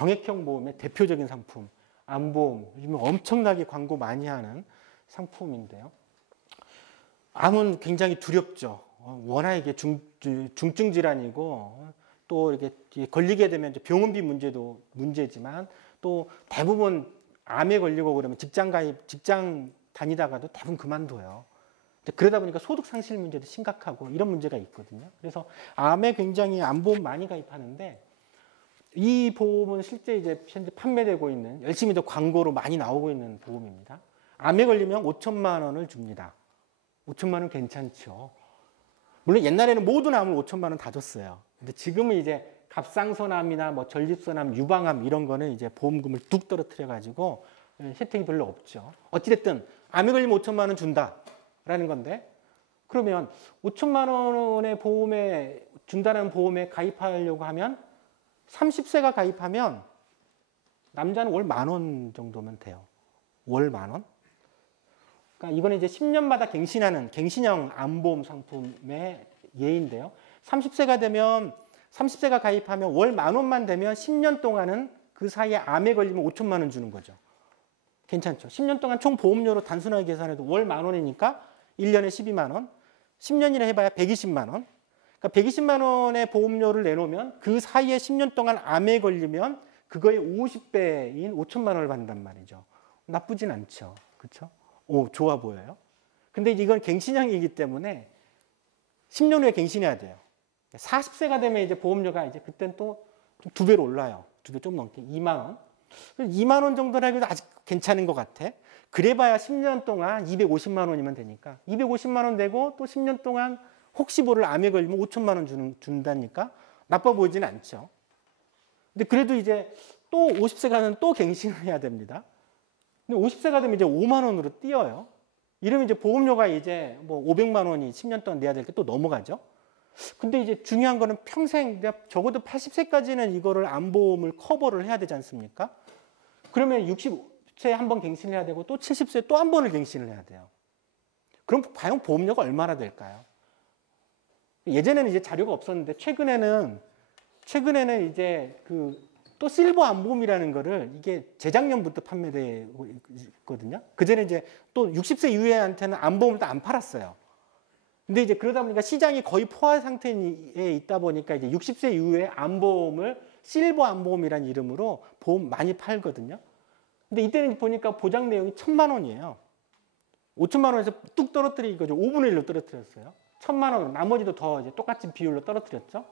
정액형 보험의 대표적인 상품, 암보험. 요즘 엄청나게 광고 많이 하는 상품인데요. 암은 굉장히 두렵죠. 워낙 이게 중증 질환이고 또 이렇게 걸리게 되면 병원비 문제도 문제지만 또 대부분 암에 걸리고 그러면 직장 다니다가도 대부분 그만둬요. 그러다 보니까 소득 상실 문제도 심각하고 이런 문제가 있거든요. 그래서 암에 굉장히 암보험 많이 가입하는데 이 보험은 실제 이제 현재 판매되고 있는 열심히도 광고로 많이 나오고 있는 보험입니다. 암에 걸리면 5천만 원을 줍니다. 5천만 원 괜찮죠. 물론 옛날에는 모든 암을 5천만 원 다 줬어요. 근데 지금은 이제 갑상선암이나 뭐 전립선암, 유방암 이런 거는 이제 보험금을 뚝 떨어뜨려 가지고 혜택이 별로 없죠. 어찌됐든 암에 걸리면 5천만 원 준다라는 건데 그러면 5천만 원의 보험에 준다는 보험에 가입하려고 하면 30세가 가입하면 남자는 월 10,000원 정도면 돼요. 월 10,000원? 그러니까 이거는 이제 10년마다 갱신하는 갱신형 암보험 상품의 예인데요. 30세가 가입하면 월 10,000원만 되면 10년 동안은 그 사이에 암에 걸리면 5천만 원 주는 거죠. 괜찮죠? 10년 동안 총 보험료로 단순하게 계산해도 월 10,000원이니까 1년에 12만 원, 10년이나 해봐야 120만 원. 그러니까 120만 원의 보험료를 내놓으면 그 사이에 10년 동안 암에 걸리면 그거의 50배인 5천만 원을 받는단 말이죠. 나쁘진 않죠. 그렇죠? 오, 좋아 보여요. 근데 이건 갱신형이기 때문에 10년 후에 갱신해야 돼요. 40세가 되면 이제 보험료가 이제 그땐 또 2배로 올라요. 2배 좀 넘게 2만 원. 2만 원 정도라 해도 아직 괜찮은 것 같아. 그래봐야 10년 동안 250만 원이면 되니까 250만 원 내고 또 10년 동안 혹시 모를 암에 걸리면 5천만 원 준다니까 나빠 보이지는 않죠. 근데 그래도 이제 또 50세 가면 또 갱신을 해야 됩니다. 근데 50세가 되면 이제 5만 원으로 뛰어요. 이러면 이제 보험료가 이제 뭐 500만 원이 10년 동안 내야 될 게 또 넘어가죠. 근데 이제 중요한 거는 평생 적어도 80세까지는 이거를 암보험을 커버를 해야 되지 않습니까? 그러면 60세에 한 번 갱신을 해야 되고 또 70세에 또 한 번을 갱신을 해야 돼요. 그럼 과연 보험료가 얼마나 될까요? 예전에는 이제 자료가 없었는데 최근에는 이제 또 실버 암보험이라는 거를 이게 재작년부터 판매되고 있거든요. 그전에 이제 또 60세 이후에한테는 암보험을 또 안 팔았어요. 근데 이제 그러다 보니까 시장이 거의 포화 상태에 있다 보니까 이제 60세 이후에 암보험을 실버 암보험이라는 이름으로 보험 많이 팔거든요. 근데 이때는 보니까 보장 내용이 1,000만 원이에요. 5천만 원에서 뚝 떨어뜨린 거죠. 5분의 1로 떨어뜨렸어요. 1,000만 원, 나머지도 더 이제 똑같은 비율로 떨어뜨렸죠.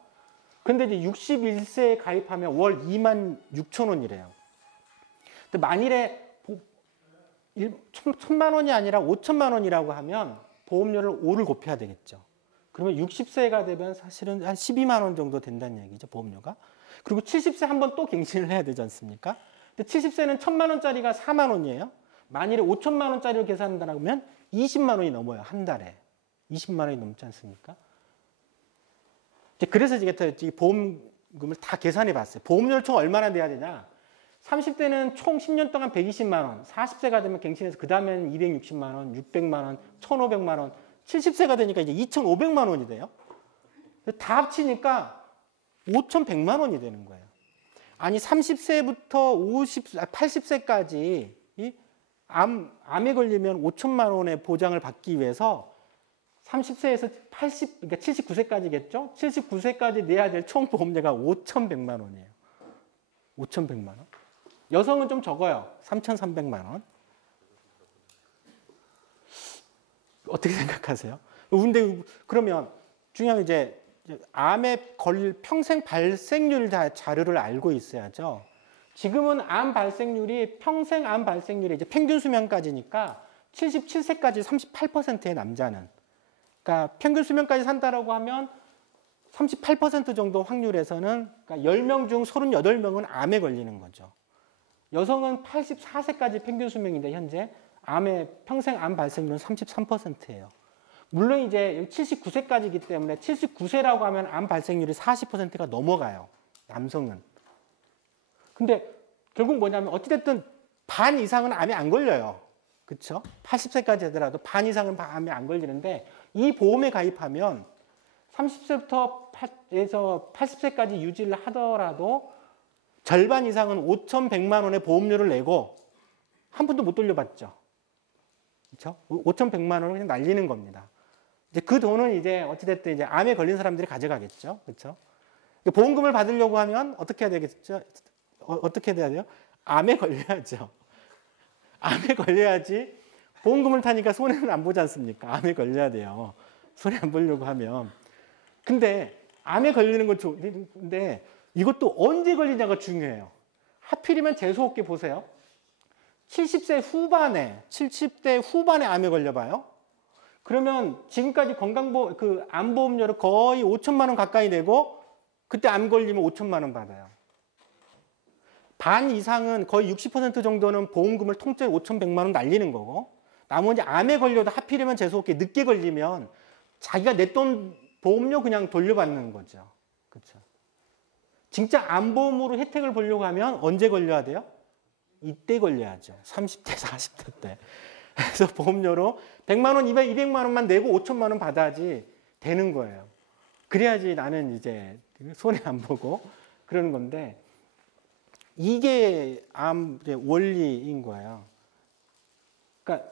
근데 이제 61세에 가입하면 월 26,000원이래요. 근데 만일에 1,000만 원이 아니라 5천만 원이라고 하면 보험료를 5를 곱해야 되겠죠. 그러면 60세가 되면 사실은 한 12만 원 정도 된다는 얘기죠, 보험료가. 그리고 70세 한 번 또 갱신을 해야 되지 않습니까? 근데 70세는 1,000만 원짜리가 4만 원이에요. 만일에 5천만 원짜리로 계산한다면 20만 원이 넘어요, 한 달에. 20만 원이 넘지 않습니까? 그래서 제가 보험금을 다 계산해 봤어요. 보험료를 총 얼마나 내야 되냐? 30대는 총 10년 동안 120만 원, 40세가 되면 갱신해서 그 다음에는 260만 원, 600만 원, 1,500만 원, 70세가 되니까 이제 2,500만 원이 돼요. 다 합치니까 5,100만 원이 되는 거예요. 아니 30세부터 80세까지 암에 걸리면 5천만 원의 보장을 받기 위해서 30세에서 그러니까 79세까지겠죠? 79세까지 내야 될 총 보험료가 5,100만 원이에요. 5,100만 원. 여성은 좀 적어요. 3,300만 원. 어떻게 생각하세요? 근데 그러면 중요한 이제 암에 걸릴 평생 발생률 자료를 알고 있어야죠. 지금은 암 발생률이 평생 암 발생률이 이제 평균 수명까지니까 77세까지 38%의 남자는 그러니까 평균 수명까지 산다라고 하면 38% 정도 확률에서는 그러니까 10명 중 38명은 암에 걸리는 거죠. 여성은 84세까지 평균 수명인데 현재 평생 암 발생률은 33%예요. 물론 이제 79세까지이기 때문에 79세라고 하면 암 발생률이 40%가 넘어가요. 남성은. 근데 결국 뭐냐면 어찌됐든 반 이상은 암에 안 걸려요. 그렇죠? 80세까지 하더라도 반 이상은 암에 안 걸리는데 이 보험에 가입하면 30세부터 80세까지 유지를 하더라도 절반 이상은 5,100만 원의 보험료를 내고 한 푼도 못 돌려받죠. 그렇죠? 5,100만 원을 그냥 날리는 겁니다. 이제 그 돈은 이제 어찌됐든 이제 암에 걸린 사람들이 가져가겠죠. 그렇죠? 보험금을 받으려고 하면 어떻게 해야 되겠죠? 어떻게 해야 돼요? 암에 걸려야죠. 암에 걸려야지 보험금을 타니까 손해는 안 보지 않습니까? 암에 걸려야 돼요. 손해 안 보려고 하면. 근데 암에 걸리는 건 좋은데 이것도 언제 걸리냐가 중요해요. 하필이면 재수없게 보세요. 70대 후반에 암에 걸려봐요. 그러면 지금까지 암보험료를 거의 5천만 원 가까이 내고 그때 암 걸리면 5천만 원 받아요. 반 이상은 거의 60% 정도는 보험금을 통째로 5,100만 원 날리는 거고 나머지 암에 걸려도 하필이면 재수없게 늦게 걸리면 자기가 냈던 보험료 그냥 돌려받는 거죠. 그렇죠? 진짜 암보험으로 혜택을 보려고 하면 언제 걸려야 돼요? 이때 걸려야죠. 30대, 40대 때. 그래서 보험료로 100만 원, 200만 원만 내고 5천만 원 받아야지 되는 거예요. 그래야지 나는 이제 손해 안 보고 그러는 건데 이게 암 원리인 거예요. 그러니까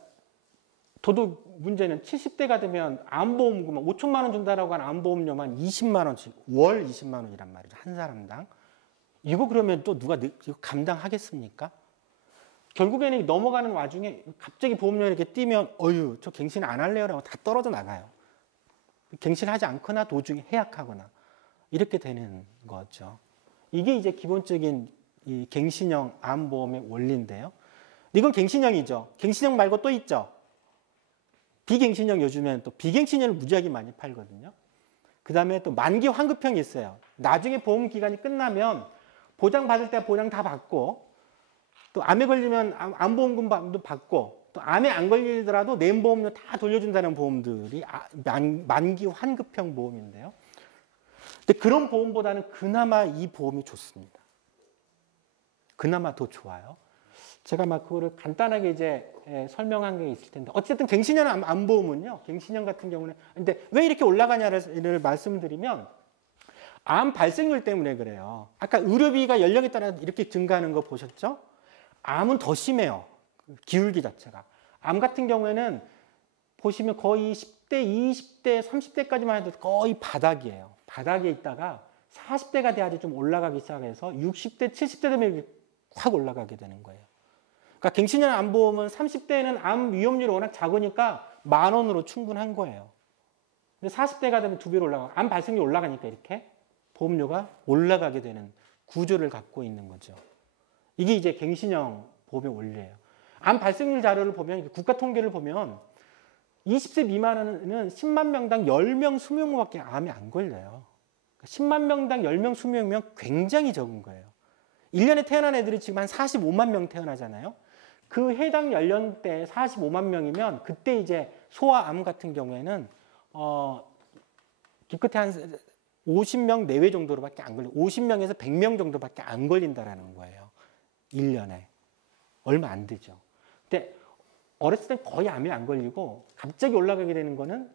도덕 문제는 70대가 되면 암보험금만 5천만 원 준다라고 하는 암보험료만 20만 원씩 월 20만 원이란 말이죠. 한 사람당. 이거 그러면 또 누가 이거 감당하겠습니까? 결국에는 넘어가는 와중에 갑자기 보험료 이렇게 뛰면 어휴 저 갱신 안 할래요라고 다 떨어져 나가요. 갱신하지 않거나 도중에 해약하거나 이렇게 되는 거죠. 이게 이제 기본적인 이 갱신형 암보험의 원리인데요. 이건 갱신형이죠. 갱신형 말고 또 있죠. 비갱신형 요즘에는 또 비갱신형을 무지하게 많이 팔거든요. 그 다음에 또 만기 환급형이 있어요. 나중에 보험 기간이 끝나면 보장 받을 때 보장 다 받고 또 암에 걸리면 암보험금도 받고 또 암에 안 걸리더라도 내보험료 다 돌려준다는 보험들이 만기 환급형 보험인데요. 근데 그런 보험보다는 그나마 이 보험이 좋습니다. 그나마 더 좋아요. 제가 막 그거를 간단하게 이제 설명한 게 있을 텐데 어쨌든 갱신형 암보험은요. 갱신형 같은 경우는 근데 왜 이렇게 올라가냐를 말씀드리면 암 발생률 때문에 그래요. 아까 의료비가 연령에 따라 이렇게 증가하는 거 보셨죠? 암은 더 심해요. 기울기 자체가. 암 같은 경우에는 보시면 거의 10대, 20대, 30대까지만 해도 거의 바닥이에요. 바닥에 있다가 40대가 돼야지 좀 올라가기 시작해서 60대, 70대 되면 확 올라가게 되는 거예요. 그러니까 갱신형 암보험은 30대에는 암 위험률이 워낙 작으니까 10,000원으로 충분한 거예요. 근데 40대가 되면 2배로 올라가고 암 발생률이 올라가니까 이렇게 보험료가 올라가게 되는 구조를 갖고 있는 거죠. 이게 이제 갱신형 보험의 원리예요. 암 발생률 자료를 보면 국가 통계를 보면 20세 미만은 10만 명당 10명, 20명밖에 암에 안 걸려요. 10만 명당 10명, 20명이면 굉장히 적은 거예요. 1년에 태어난 애들이 지금 한 45만 명 태어나잖아요. 그 해당 연령대 45만 명이면 그때 이제 소아암 같은 경우에는 기껏해 한 50명 내외 정도로밖에 안 걸려요. 50명에서 100명 정도밖에 안 걸린다라는 거예요. 1년에. 얼마 안 되죠. 근데 어렸을 땐 거의 암에 안 걸리고 갑자기 올라가게 되는 거는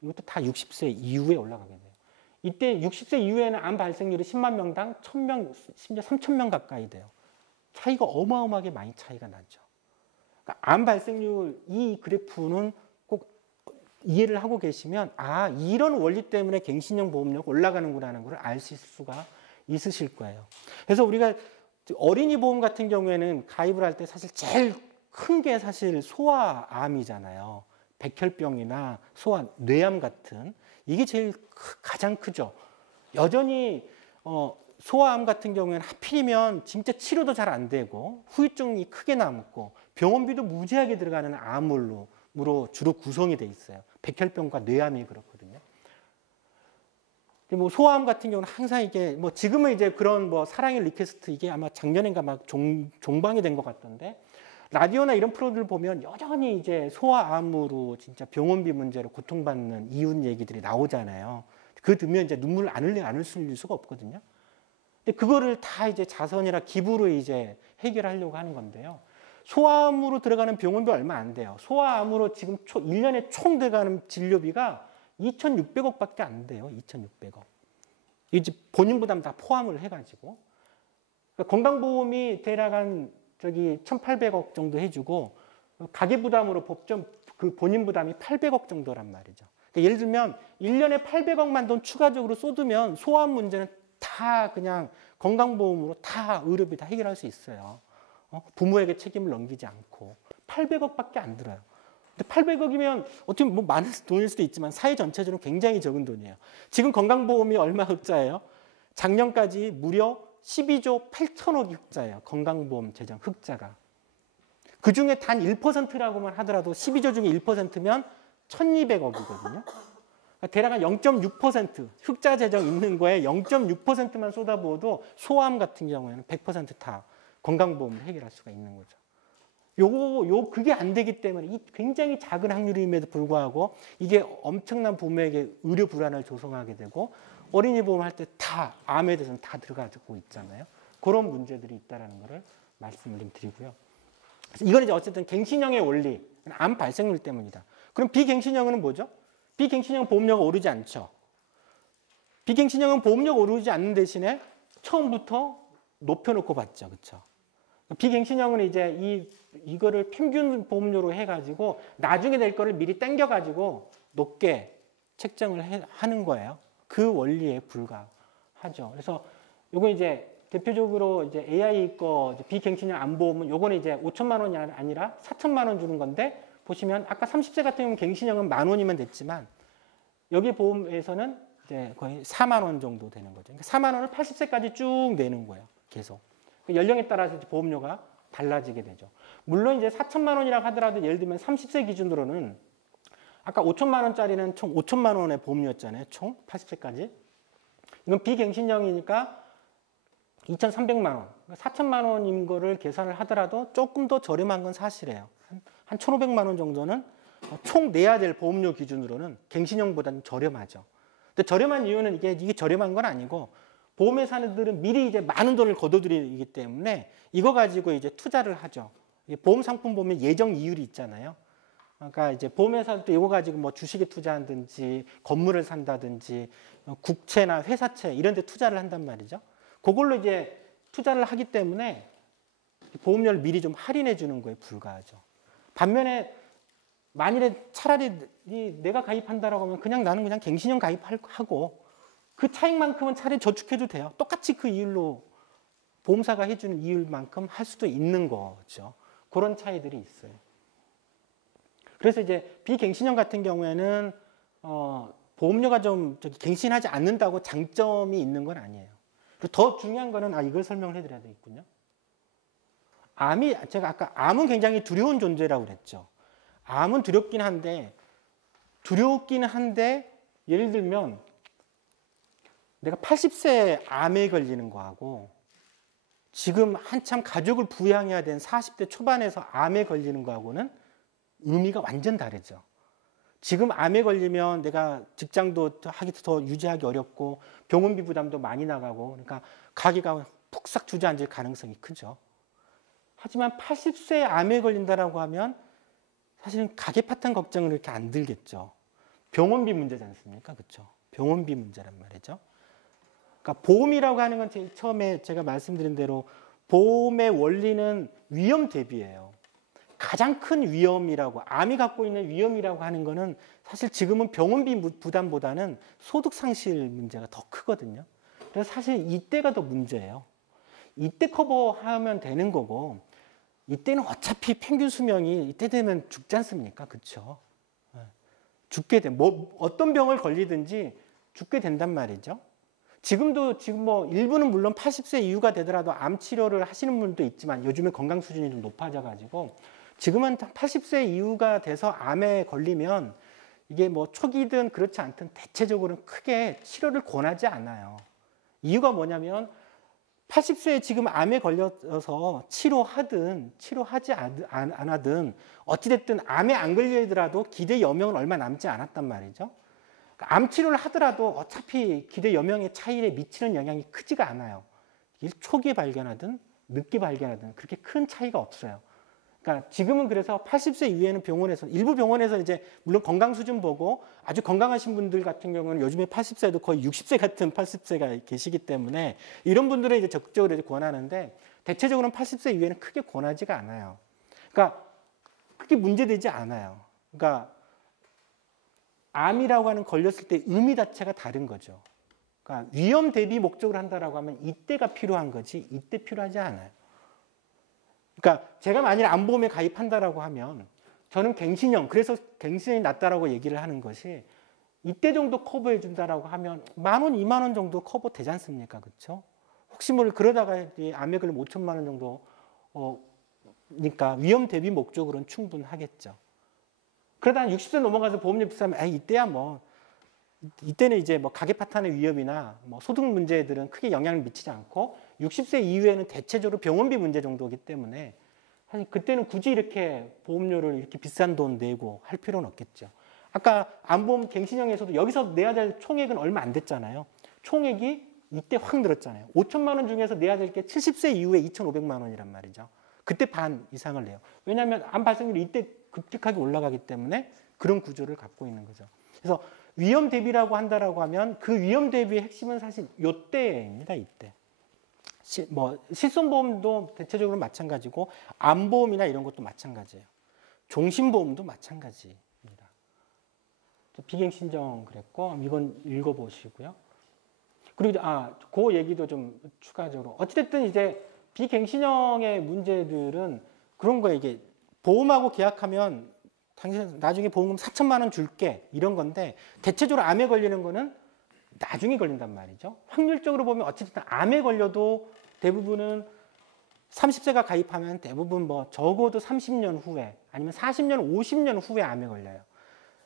이것도 다 60세 이후에 올라가게 돼요. 이때 60세 이후에는 암 발생률이 10만 명당 1,000명, 심지어 3,000명 가까이 돼요. 차이가 어마어마하게 많이 차이가 나죠. 그러니까 암 발생률 이 그래프는 꼭 이해를 하고 계시면 아 이런 원리 때문에 갱신형 보험료가 올라가는구나 하는 걸 아실 수가 있으실 거예요. 그래서 우리가 어린이 보험 같은 경우에는 가입을 할 때 사실 제일 큰 게 사실 소아암이잖아요. 백혈병이나 뇌암 같은 이게 제일 가장 크죠. 여전히 소아암 같은 경우에는 하필이면 진짜 치료도 잘 안 되고 후유증이 크게 남고 병원비도 무지하게 들어가는 암으로 주로 구성이 돼 있어요. 백혈병과 뇌암이 그렇거든요. 뭐 소아암 같은 경우는 항상 이게 뭐 지금은 이제 그런 뭐 사랑의 리퀘스트 이게 아마 작년인가 막 종방이 된 것 같던데 라디오나 이런 프로들 보면 여전히 이제 소아암으로 진짜 병원비 문제로 고통받는 이웃 얘기들이 나오잖아요. 그 들으면 이제 눈물 안 흘릴 수가 없거든요. 근데 그거를 다 이제 자선이나 기부로 이제 해결하려고 하는 건데요. 소아암으로 들어가는 병원비 얼마 안 돼요. 소아암으로 지금 1년에 총 들어가는 진료비가 2,600억밖에 안 돼요. 2,600억. 이제 본인 부담 다 포함을 해가지고. 그러니까 건강보험이 대략 한 1,800억 정도 해주고 가계부담으로 법정 그 본인 부담이 800억 정도란 말이죠. 그러니까 예를 들면 1년에 800억만 돈 추가적으로 쏟으면 소아암 문제는 다 그냥 건강보험으로 다 의료비 다 해결할 수 있어요. 부모에게 책임을 넘기지 않고 800억밖에 안 들어요. 근데 800억이면 어떻게 뭐 많은 돈일 수도 있지만 사회 전체적으로 굉장히 적은 돈이에요. 지금 건강보험이 얼마 흑자예요? 작년까지 무려 12조 8천억이 흑자예요. 건강보험 재정 흑자가. 그중에 단 1%라고만 하더라도 12조 중에 1%면 1,200억이거든요. 대략 한 0.6% 흑자 재정 있는 거에 0.6%만 쏟아부어도 소아암 같은 경우에는 100% 다 건강보험을 해결할 수가 있는 거죠. 그게 안 되기 때문에 이 굉장히 작은 확률임에도 불구하고 이게 엄청난 부모에게 의료 불안을 조성하게 되고 어린이 보험할 때 다 암에 대해서는 다 들어가고 있잖아요. 그런 문제들이 있다는 것을 말씀을 좀 드리고요. 이건 이제 어쨌든 갱신형의 원리, 암 발생률 때문이다. 그럼 비갱신형은 뭐죠? 비갱신형 보험료가 오르지 않죠. 비갱신형은 보험료가 오르지 않는 대신에 처음부터 높여놓고 받죠, 그렇죠? 비갱신형은 이제 이거를 평균 보험료로 해가지고 나중에 낼 거를 미리 땡겨가지고 높게 책정을 하는 거예요. 그 원리에 불과하죠. 그래서 요거 이제 대표적으로 이제 AI 거 비갱신형 암보험은 요거는 이제 5천만 원이 아니라 4천만 원 주는 건데 보시면 아까 30세 같은 경우는 갱신형은 10,000원이면 됐지만 여기 보험에서는 이제 거의 4만 원 정도 되는 거죠. 그러니까 4만 원을 80세까지 쭉 내는 거예요. 계속. 연령에 따라서 보험료가 달라지게 되죠. 물론 이제 4천만 원이라고 하더라도 예를 들면 30세 기준으로는 아까 5천만 원짜리는 총 5천만 원의 보험료였잖아요. 총 80세까지. 이건 비갱신형이니까 2,300만 원. 4천만 원인 거를 계산을 하더라도 조금 더 저렴한 건 사실이에요. 한 1,500만 원 정도는 총 내야 될 보험료 기준으로는 갱신형보다는 저렴하죠. 근데 저렴한 이유는 이게 저렴한 건 아니고 보험회사들은 미리 이제 많은 돈을 걷어들이기 때문에 이거 가지고 이제 투자를 하죠. 보험 상품 보면 예정 이율이 있잖아요. 그러니까 이제 보험회사들도 이거 가지고 뭐 주식에 투자한다든지 건물을 산다든지 국채나 회사채 이런 데 투자를 한단 말이죠. 그걸로 이제 투자를 하기 때문에 보험료를 미리 좀 할인해 주는 거에 불과하죠. 반면에 만일에 차라리 내가 가입한다라고 하면 그냥 나는 그냥 갱신형 가입하고 그 차익만큼은 차라리 저축해도 돼요. 똑같이 그 이율로 보험사가 해주는 이율만큼 할 수도 있는 거죠. 그런 차이들이 있어요. 그래서 이제 비갱신형 같은 경우에는 보험료가 좀 갱신하지 않는다고 장점이 있는 건 아니에요. 그리고 더 중요한 거는 이걸 설명을 해드려야 되겠군요. 제가 아까 암은 굉장히 두려운 존재라고 그랬죠. 암은 두렵긴 한데 예를 들면 내가 80세에 암에 걸리는 거하고 지금 한참 가족을 부양해야 되는 40대 초반에서 암에 걸리는 거하고는 의미가 완전 다르죠. 지금 암에 걸리면 내가 직장도 더 유지하기 어렵고 병원비 부담도 많이 나가고 그러니까 가게가 푹싹 주저앉을 가능성이 크죠. 하지만 80세에 암에 걸린다라고 하면 사실은 가계 파탄 걱정을 이렇게 안 들겠죠. 병원비 문제지 않습니까? 그렇죠? 병원비 문제란 말이죠. 그러니까 보험이라고 하는 건 제일 처음에 제가 말씀드린 대로 보험의 원리는 위험 대비예요. 가장 큰 위험이라고 암이 갖고 있는 위험이라고 하는 거는 사실 지금은 병원비 부담보다는 소득 상실 문제가 더 크거든요. 그래서 사실 이때가 더 문제예요. 이때 커버하면 되는 거고 이때는 어차피 평균 수명이 이때 되면 죽지 않습니까? 그렇죠? 죽게 돼. 어떤 병을 걸리든지 죽게 된단 말이죠. 지금 뭐 일부는 물론 80세 이후가 되더라도 암 치료를 하시는 분도 있지만 요즘에 건강 수준이 좀 높아져 가지고 지금은 80세 이후가 돼서 암에 걸리면 이게 뭐 초기든 그렇지 않든 대체적으로는 크게 치료를 권하지 않아요. 이유가 뭐냐면 80세에 지금 암에 걸려서 치료하든 치료하지 않아든 어찌됐든 암에 안 걸리더라도 기대 여명은 얼마 남지 않았단 말이죠. 암 치료를 하더라도 어차피 기대 여명의 차이에 미치는 영향이 크지가 않아요. 초기에 발견하든 늦게 발견하든 그렇게 큰 차이가 없어요. 그러니까 지금은 그래서 80세 이후에는 병원에서 일부 병원에서 이제 물론 건강 수준 보고 아주 건강하신 분들 같은 경우는 요즘에 80세도 거의 60세 같은 80세가 계시기 때문에 이런 분들은 이제 적극적으로 이제 권하는데 대체적으로는 80세 이후에는 크게 권하지가 않아요. 그러니까 크게 문제되지 않아요. 그러니까 암이라고 하는 걸렸을 때 의미 자체가 다른 거죠. 그러니까 위험 대비 목적으로 한다라고 하면 이때가 필요한 거지 이때 필요하지 않아요. 그러니까 제가 만일 암보험에 가입한다라고 하면 저는 갱신형, 그래서 갱신형이 낫다라고 얘기를 하는 것이 이때 정도 커버해 준다라고 하면 10,000원, 20,000원 정도 커버 되지 않습니까? 그렇죠? 혹시 모르 그러다가 암에 걸리면 5천만 원 정도 니까 위험 대비 목적으로는 충분하겠죠. 그러다 60세 넘어가서 보험료 비싸면 이때야 뭐 이때는 이제 뭐 가계 파탄의 위협이나 뭐 소득 문제들은 크게 영향을 미치지 않고 60세 이후에는 대체적으로 병원비 문제 정도이기 때문에 사실 그때는 굳이 이렇게 보험료를 이렇게 비싼 돈 내고 할 필요는 없겠죠. 아까 암보험 갱신형에서도 여기서 내야 될 총액은 얼마 안 됐잖아요. 총액이 이때 확 늘었잖아요. 5천만 원 중에서 내야 될 게 70세 이후에 2,500만 원이란 말이죠. 그때 반 이상을 내요. 왜냐하면 암 발생률이 이때 급격하게 올라가기 때문에 그런 구조를 갖고 있는 거죠. 그래서 위험 대비라고 한다라고 하면 그 위험 대비의 핵심은 사실 이때입니다. 이때. 실손보험도 대체적으로 마찬가지고 암보험이나 이런 것도 마찬가지예요. 종신보험도 마찬가지입니다. 비갱신정 그랬고 이건 읽어보시고요. 그리고 그 얘기도 좀 추가적으로 어찌됐든 이제 비갱신형의 문제들은 그런 거예요. 이게 보험하고 계약하면 당신 나중에 보험금 4천만 원 줄게 이런 건데 대체적으로 암에 걸리는 거는 나중에 걸린단 말이죠. 확률적으로 보면 어쨌든 암에 걸려도 대부분은 30세가 가입하면 대부분 뭐 적어도 30년 후에 아니면 40년, 50년 후에 암에 걸려요.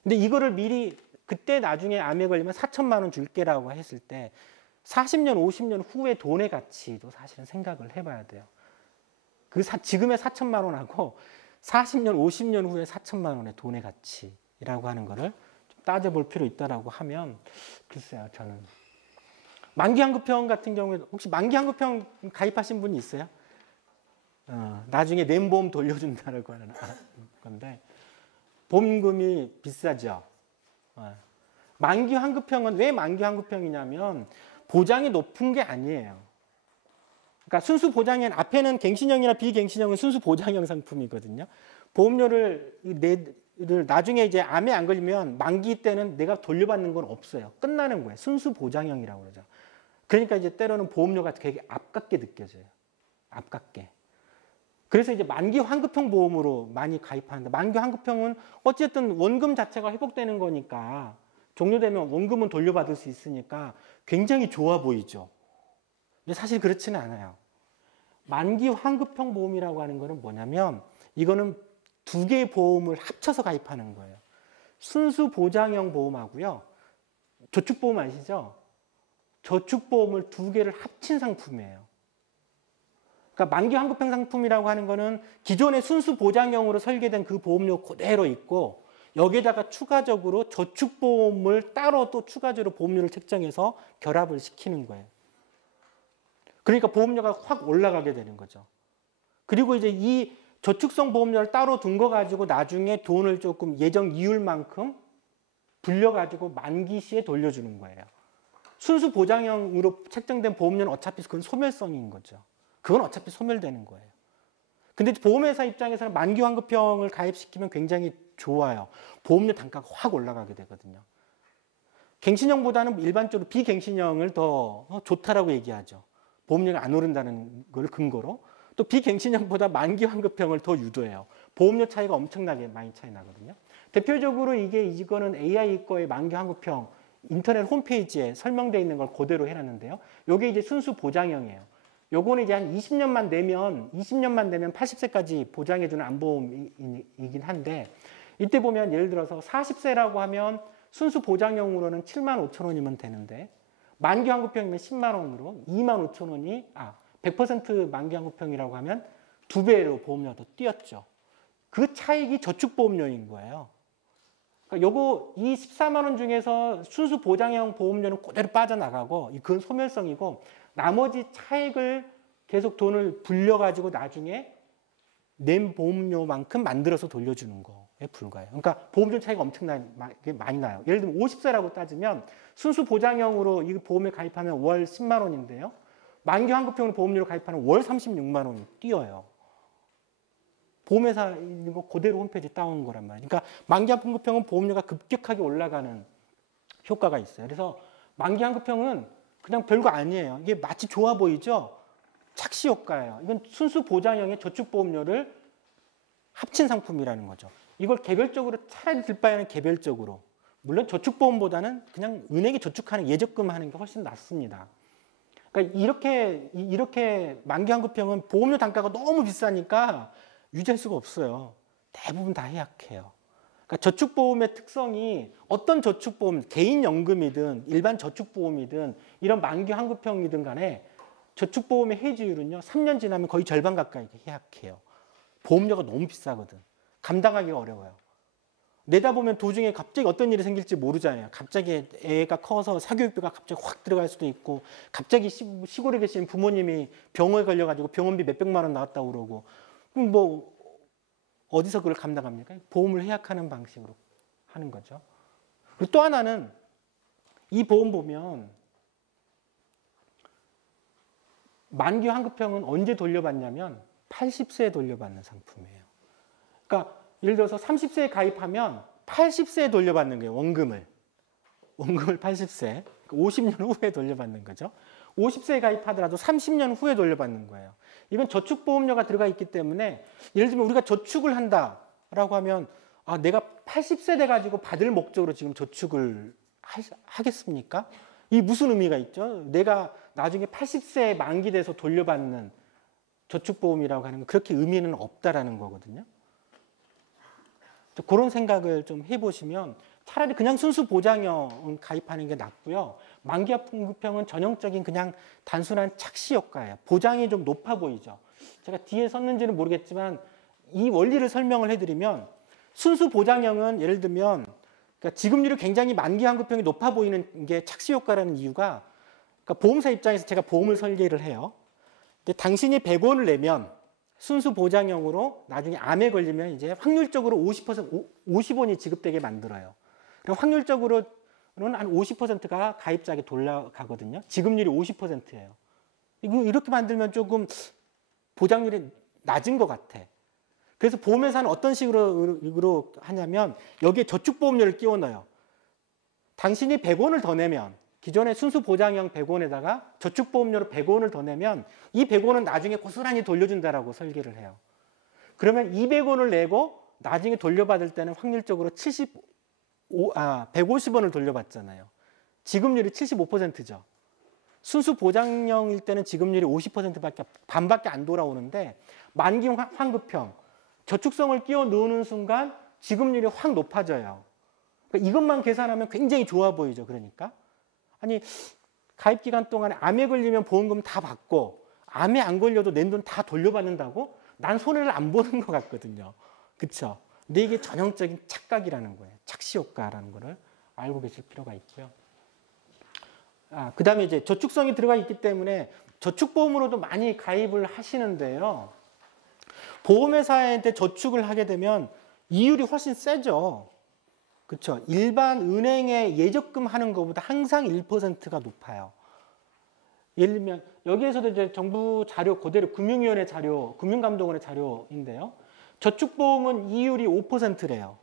근데 이거를 미리 그때 나중에 암에 걸리면 4천만 원 줄게라고 했을 때 40년, 50년 후의 돈의 가치도 사실은 생각을 해봐야 돼요. 지금의 4천만 원하고 40년, 50년 후에 4천만 원의 돈의 가치라고 하는 거를 좀 따져볼 필요 있다라고 하면 글쎄요, 저는 만기환급형 같은 경우에 혹시 만기환급형 가입하신 분이 있어요? 나중에 낸보험 돌려준다라고 하는 건데 보험금이 비싸죠. 만기환급형은 왜 만기환급형이냐면 보장이 높은 게 아니에요. 그러니까 순수 보장형 앞에는 갱신형이나 비갱신형은 순수 보장형 상품이거든요. 보험료를 나중에 이제 암에 안 걸리면 만기 때는 내가 돌려받는 건 없어요. 끝나는 거예요. 순수 보장형이라고 그러죠. 그러니까 이제 때로는 보험료가 되게 아깝게 느껴져요. 아깝게. 그래서 이제 만기 환급형 보험으로 많이 가입하는데 만기 환급형은 어쨌든 원금 자체가 회복되는 거니까 종료되면 원금은 돌려받을 수 있으니까 굉장히 좋아 보이죠. 근데 사실 그렇지는 않아요. 만기 환급형 보험이라고 하는 거는 뭐냐면 이거는 두 개의 보험을 합쳐서 가입하는 거예요. 순수 보장형 보험하고요. 저축보험 아시죠? 저축보험을 두 개를 합친 상품이에요. 그러니까 만기 환급형 상품이라고 하는 거는 기존의 순수 보장형으로 설계된 그 보험료 그대로 있고 여기에다가 추가적으로 저축보험을 따로 또 추가적으로 보험료를 책정해서 결합을 시키는 거예요. 그러니까 보험료가 확 올라가게 되는 거죠. 그리고 이제 이 저축성 보험료를 따로 둔 거 가지고 나중에 돈을 조금 예정 이율만큼 불려가지고 만기 시에 돌려주는 거예요. 순수 보장형으로 책정된 보험료는 어차피 그건 소멸성인 거죠. 그건 어차피 소멸되는 거예요. 근데 보험회사 입장에서는 만기 환급형을 가입시키면 굉장히 좋아요. 보험료 단가가 확 올라가게 되거든요. 갱신형보다는 일반적으로 비갱신형을 더 좋다라고 얘기하죠. 보험료가 안 오른다는 걸 근거로. 또 비갱신형보다 만기 환급형을 더 유도해요. 보험료 차이가 엄청나게 많이 차이 나거든요. 대표적으로 이거는 AI 거의 만기 환급형 인터넷 홈페이지에 설명되어 있는 걸 그대로 해놨는데요. 이게 이제 순수 보장형이에요. 요거는 이제 한 20년만 되면 80세까지 보장해주는 암보험이긴 한데 이때 보면 예를 들어서 40세라고 하면 순수 보장형으로는 75,000원이면 되는데 만기 환급형이면 10만 원으로 25,000원이 100% 만기 환급형이라고 하면 2배로 보험료가 더 뛰었죠. 그 차익이 저축보험료인 거예요. 그러니까 요거 이 14만 원 중에서 순수 보장형 보험료는 그대로 빠져나가고 그건 소멸성이고 나머지 차익을 계속 돈을 불려가지고 나중에 낸 보험료만큼 만들어서 돌려주는 거에 불과해요. 그러니까 보험료 차이가 엄청나게 많이 나요. 예를 들면 50세라고 따지면 순수 보장형으로 이 보험에 가입하면 월 10만 원인데요. 만기 환급형으로 보험료를 가입하면 월 36만 원이 뛰어요. 보험회사 있는 거 그대로 홈페이지 따온 거란 말이에요. 그러니까 만기 환급형은 보험료가 급격하게 올라가는 효과가 있어요. 그래서 만기 환급형은 그냥 별거 아니에요. 이게 마치 좋아 보이죠? 착시 효과예요. 이건 순수 보장형의 저축보험료를 합친 상품이라는 거죠. 이걸 개별적으로 차라리 들 바에는 개별적으로. 물론 저축보험보다는 그냥 은행에 저축하는 예적금 하는 게 훨씬 낫습니다. 그러니까 이렇게 만기 환급형은 보험료 단가가 너무 비싸니까 유지할 수가 없어요. 대부분 다 해약해요. 그러니까 저축보험의 특성이 어떤 저축보험, 개인연금이든 일반 저축보험이든 이런 만기 환급형이든 간에 저축보험의 해지율은요, 3년 지나면 거의 절반 가까이 해약해요. 보험료가 너무 비싸거든. 감당하기가 어려워요. 내다보면 도중에 갑자기 어떤 일이 생길지 모르잖아요. 갑자기 애가 커서 사교육비가 갑자기 확 들어갈 수도 있고, 갑자기 시골에 계신 부모님이 병원에 걸려가지고 병원비 몇백만 원 나왔다고 그러고, 그럼 뭐 어디서 그걸 감당합니까? 보험을 해약하는 방식으로 하는 거죠. 그리고 또 하나는 이 보험 보면 만기 환급형은 언제 돌려받냐면 80세에 돌려받는 상품이에요. 그러니까 예를 들어서 30세에 가입하면 80세에 돌려받는 거예요. 원금을 80세, 50년 후에 돌려받는 거죠. 50세에 가입하더라도 30년 후에 돌려받는 거예요. 이건 저축보험료가 들어가 있기 때문에 예를 들면 우리가 저축을 한다라고 하면 내가 80세 돼가지고 받을 목적으로 지금 저축을 하겠습니까? 이 무슨 의미가 있죠? 내가 나중에 80세에 만기돼서 돌려받는 저축보험이라고 하는 건 그렇게 의미는 없다라는 거거든요. 그런 생각을 좀 해보시면 차라리 그냥 순수 보장형 가입하는 게 낫고요. 만기 환급형은 전형적인 그냥 단순한 착시 효과예요. 보장이 좀 높아 보이죠. 제가 뒤에 썼는지는 모르겠지만 이 원리를 설명을 해드리면 순수 보장형은 예를 들면 그러니까 지급률이 굉장히 만기 환급형이 높아 보이는 게 착시 효과라는 이유가 그러니까 보험사 입장에서 제가 보험을 설계를 해요. 근데 당신이 100원을 내면 순수 보장형으로 나중에 암에 걸리면 이제 확률적으로 50원이 지급되게 만들어요. 그럼 확률적으로는 한 50%가 가입자에게 돌아가거든요. 지급률이 50%예요. 이렇게 만들면 조금 보장률이 낮은 것 같아. 그래서 보험회사는 어떤 식으로 하냐면 여기에 저축보험료를 끼워 넣어요. 당신이 100원을 더 내면 기존의 순수 보장형 100원에다가 저축보험료로 100원을 더 내면 이 100원은 나중에 고스란히 돌려준다라고 설계를 해요. 그러면 200원을 내고 나중에 돌려받을 때는 확률적으로 150원을 돌려받잖아요. 지급률이 75%죠. 순수 보장형일 때는 지급률이 50%밖에 반밖에 안 돌아오는데 만기 환급형, 저축성을 끼워 넣는 순간 지급률이 확 높아져요. 그러니까 이것만 계산하면 굉장히 좋아 보이죠. 그러니까. 아니 가입 기간 동안에 암에 걸리면 보험금 다 받고 암에 안 걸려도 낸 돈 다 돌려받는다고? 난 손해를 안 보는 것 같거든요. 그렇죠? 근데 이게 전형적인 착각이라는 거예요. 착시 효과라는 거를 알고 계실 필요가 있고요. 그다음에 이제 저축성이 들어가 있기 때문에 저축보험으로도 많이 가입을 하시는데요. 보험회사한테 저축을 하게 되면 이율이 훨씬 세죠. 그렇죠. 일반 은행에 예적금 하는 것보다 항상 1%가 높아요. 예를 들면 여기에서도 이제 정부 자료 그대로 금융위원회 자료, 금융감독원의 자료인데요. 저축보험은 이율이 5%래요.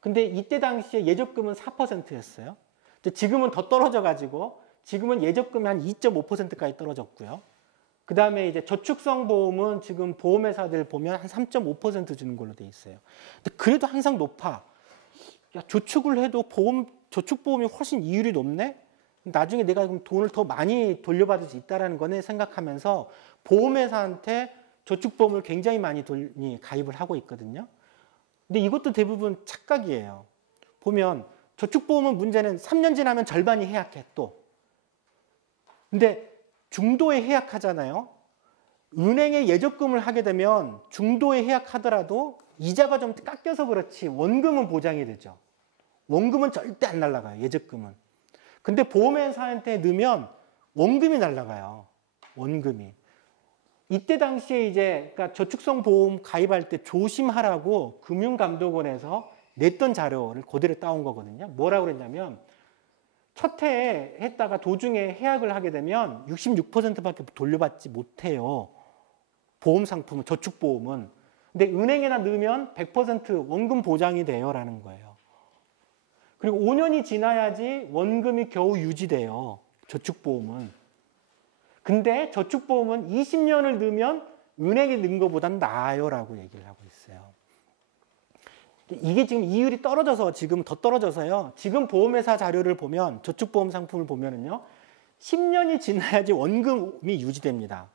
근데 이때 당시에 예적금은 4%였어요. 근데 지금은 더 떨어져 가지고 지금은 예적금이 한 2.5%까지 떨어졌고요. 그 다음에 이제 저축성 보험은 지금 보험회사들 보면 한 3.5% 주는 걸로 돼 있어요. 근데 그래도 항상 높아. 야, 저축을 해도 저축보험이 훨씬 이율이 높네? 나중에 내가 그럼 돈을 더 많이 돌려받을 수 있다는 거네 생각하면서 보험회사한테 저축보험을 굉장히 많이 가입을 하고 있거든요. 근데 이것도 대부분 착각이에요. 보면 저축보험은 문제는 3년 지나면 절반이 해약해 또. 근데 중도에 해약하잖아요. 은행에 예적금을 하게 되면 중도에 해약하더라도 이자가 좀 깎여서 그렇지 원금은 보장이 되죠. 원금은 절대 안 날아가요. 예적금은. 근데 보험회사한테 넣으면 원금이 날아가요. 원금이. 이때 당시에 이제 그러니까 저축성 보험 가입할 때 조심하라고 금융감독원에서 냈던 자료를 그대로 따온 거거든요. 뭐라고 그랬냐면 첫 해에 했다가 도중에 해약을 하게 되면 66%밖에 돌려받지 못해요. 보험 상품은, 저축보험은. 근데 은행에나 넣으면 100% 원금 보장이 돼요라는 거예요. 그리고 5년이 지나야지 원금이 겨우 유지돼요. 저축보험은. 근데 저축보험은 20년을 넣으면 은행에 넣은 것보단 나아요라고 얘기를 하고 있어요. 이게 지금 이율이 떨어져서 지금 더 떨어져서요. 지금 보험회사 자료를 보면 저축보험 상품을 보면은요. 10년이 지나야지 원금이 유지됩니다.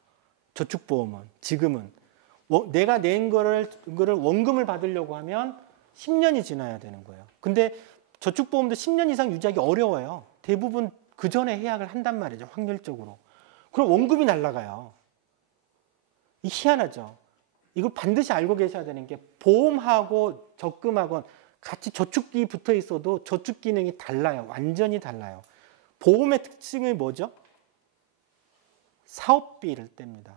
저축보험은 지금은 내가 낸 거를 원금을 받으려고 하면 10년이 지나야 되는 거예요. 근데 저축보험도 10년 이상 유지하기 어려워요. 대부분 그 전에 해약을 한단 말이죠. 확률적으로. 그럼 원금이 날아가요. 이 희한하죠. 이걸 반드시 알고 계셔야 되는 게 보험하고 적금하고 같이 저축기 붙어 있어도 저축 기능이 달라요. 완전히 달라요. 보험의 특징이 뭐죠? 사업비를 뗍니다.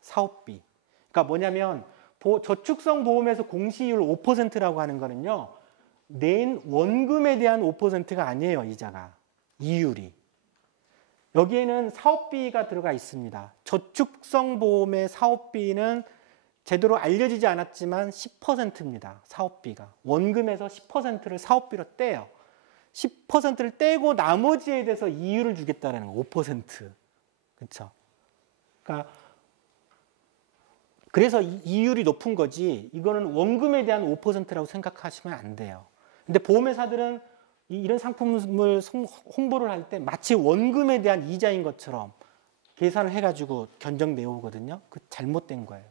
사업비. 그러니까 뭐냐면 저축성 보험에서 공시이율 5%라고 하는 거는요. 낸 원금에 대한 5%가 아니에요. 이자가. 이율이. 여기에는 사업비가 들어가 있습니다. 저축성 보험의 사업비는 제대로 알려지지 않았지만 10%입니다. 사업비가. 원금에서 10%를 사업비로 떼요. 10%를 떼고 나머지에 대해서 이율을 주겠다는 거. 5%. 그렇죠? 그러니까 그래서 이율이 높은 거지 이거는 원금에 대한 5%라고 생각하시면 안 돼요. 근데 보험회사들은 이런 상품을 홍보를 할 때 마치 원금에 대한 이자인 것처럼 계산을 해가지고 견적 내오거든요. 그 잘못된 거예요.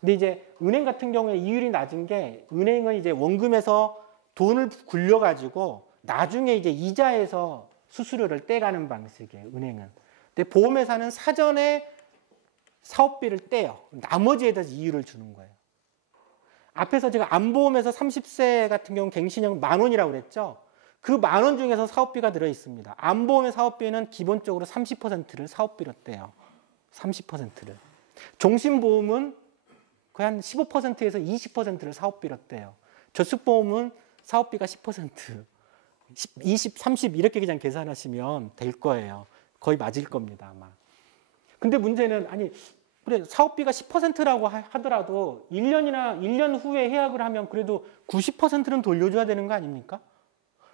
근데 이제 은행 같은 경우에 이율이 낮은 게 은행은 이제 원금에서 돈을 굴려가지고 나중에 이제 이자에서 수수료를 떼가는 방식이에요. 은행은. 근데 보험회사는 사전에 사업비를 떼요. 나머지에 대해서 이율을 주는 거예요. 앞에서 제가 안보험에서 30세 같은 경우 갱신형 10,000원이라고 그랬죠. 그 10,000원 중에서 사업비가 들어 있습니다. 안보험의 사업비는 기본적으로 30%를 사업비로 떼요. 30%를. 종신보험은 거의 한 15%에서 20%를 사업비로 떼요. 저축보험은 사업비가 10%, 20, 30 이렇게 그냥 계산하시면 될 거예요. 거의 맞을 겁니다, 아마. 근데 문제는 아니 그래 사업비가 10%라고 하더라도 1년 후에 해약을 하면 그래도 90%는 돌려줘야 되는 거 아닙니까?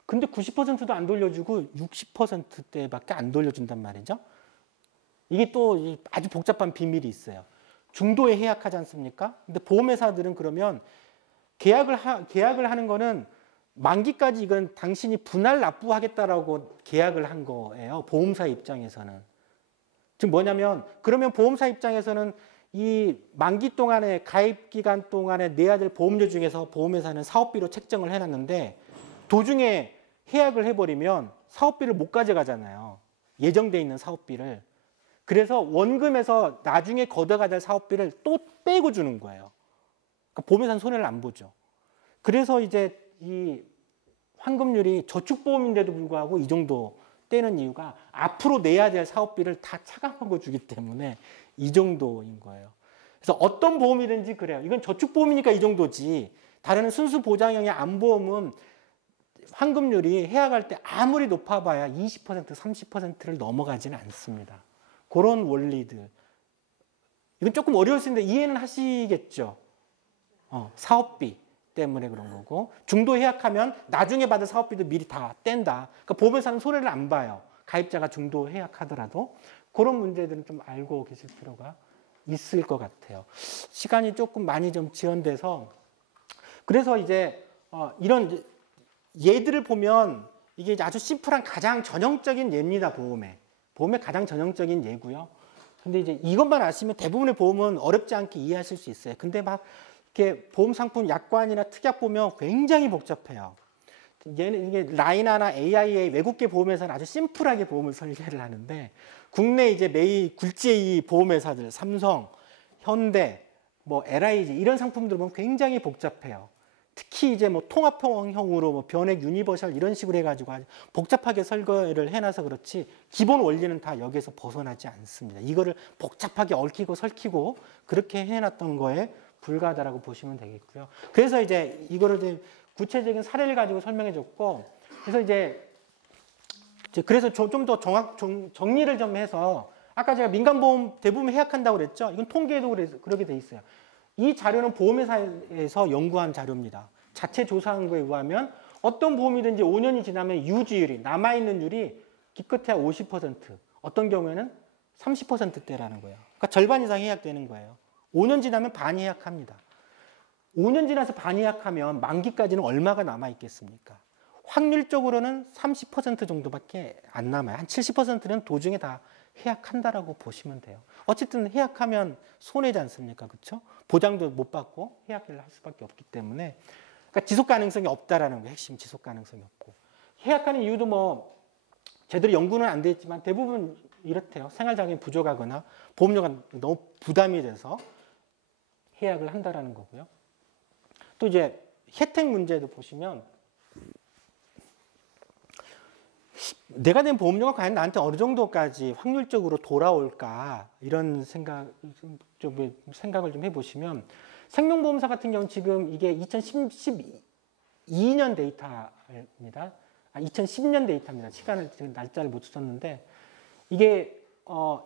근데 90%도 안 돌려주고 60%대밖에 안 돌려준단 말이죠. 이게 또 아주 복잡한 비밀이 있어요. 중도에 해약하지 않습니까? 근데 보험회사들은 그러면 계약을 하는 거는 만기까지 이건 당신이 분할 납부하겠다라고 계약을 한 거예요. 보험사 입장에서는. 즉 뭐냐면 그러면 보험사 입장에서는 이 만기 동안에 가입 기간 동안에 내야 될 보험료 중에서 보험회사는 사업비로 책정을 해놨는데 도중에 해약을 해버리면 사업비를 못 가져가잖아요. 예정돼 있는 사업비를. 그래서 원금에서 나중에 걷어가야 될 사업비를 또 빼고 주는 거예요. 그러니까 보험회사는 손해를 안 보죠. 그래서 이제 이 환급률이 저축보험인데도 불구하고 이 정도 떼는 이유가 앞으로 내야 될 사업비를 다 차감하고 주기 때문에 이 정도인 거예요. 그래서 어떤 보험이든지 그래요. 이건 저축보험이니까 이 정도지. 다른 순수 보장형의 안보험은 환급률이 해약할 때 아무리 높아봐야 20%, 30%를 넘어가지는 않습니다. 그런 원리들. 이건 조금 어려울 수 있는데 이해는 하시겠죠. 사업비 때문에 그런 거고 중도 해약하면 나중에 받을 사업비도 미리 다 뗀다. 그러니까 보험회사는 손해를 안 봐요. 가입자가 중도 해약하더라도 그런 문제들은 좀 알고 계실 필요가 있을 것 같아요. 시간이 조금 많이 좀 지연돼서 그래서 이제 이런 예들을 보면 이게 아주 심플한 가장 전형적인 예입니다. 보험의 가장 전형적인 예고요. 근데 이제 이것만 아시면 대부분의 보험은 어렵지 않게 이해하실 수 있어요. 근데 막 이렇게 보험 상품 약관이나 특약 보면 굉장히 복잡해요. 얘는 이게 라이나나 AIA 외국계 보험회사는 아주 심플하게 보험을 설계를 하는데 국내 이제 굴지의 보험회사들 삼성, 현대, 뭐 LIG 이런 상품들 보면 굉장히 복잡해요. 특히 이제 뭐 통합형으로 뭐 변액 유니버셜 이런 식으로 해가지고 아주 복잡하게 설계를 해놔서 그렇지 기본 원리는 다 여기에서 벗어나지 않습니다. 이거를 복잡하게 얽히고 설키고 그렇게 해놨던 거에 불과하다라고 보시면 되겠고요. 그래서 이제 이거를 이제 구체적인 사례를 가지고 설명해줬고, 그래서 이제 그래서 좀 더 정리를 좀 해서 아까 제가 민간보험 대부분 해약한다고 그랬죠. 이건 통계에도 그렇게 돼 있어요. 이 자료는 보험회사에서 연구한 자료입니다. 자체 조사한 거에 의하면 어떤 보험이든지 5년이 지나면 유지율이, 남아있는 율이 기껏해야 50%, 어떤 경우에는 30%대라는 거예요. 그러니까 절반 이상 해약되는 거예요. 5년 지나면 반 해약합니다. 5년 지나서 반 해약하면 만기까지는 얼마가 남아있겠습니까? 확률적으로는 30% 정도밖에 안 남아요. 한 70%는 도중에 다 해약한다라고 보시면 돼요. 어쨌든 해약하면 손해지 않습니까? 그렇죠? 보장도 못 받고 해약을 할 수밖에 없기 때문에, 그러니까 지속 가능성이 없다라는 거예요. 핵심 지속 가능성이 없고. 해약하는 이유도 뭐 제대로 연구는 안 돼 있지만 대부분 이렇대요. 생활자금이 부족하거나 보험료가 너무 부담이 돼서 해약을 한다라는 거고요. 또 이제 혜택 문제도 보시면 내가 낸 보험료가 과연 나한테 어느 정도까지 확률적으로 돌아올까, 이런 생각을 좀 해보시면, 생명보험사 같은 경우는 지금 이게 2012년 데이터입니다. 2010년 데이터입니다. 시간을 지금 날짜를 못 썼는데, 이게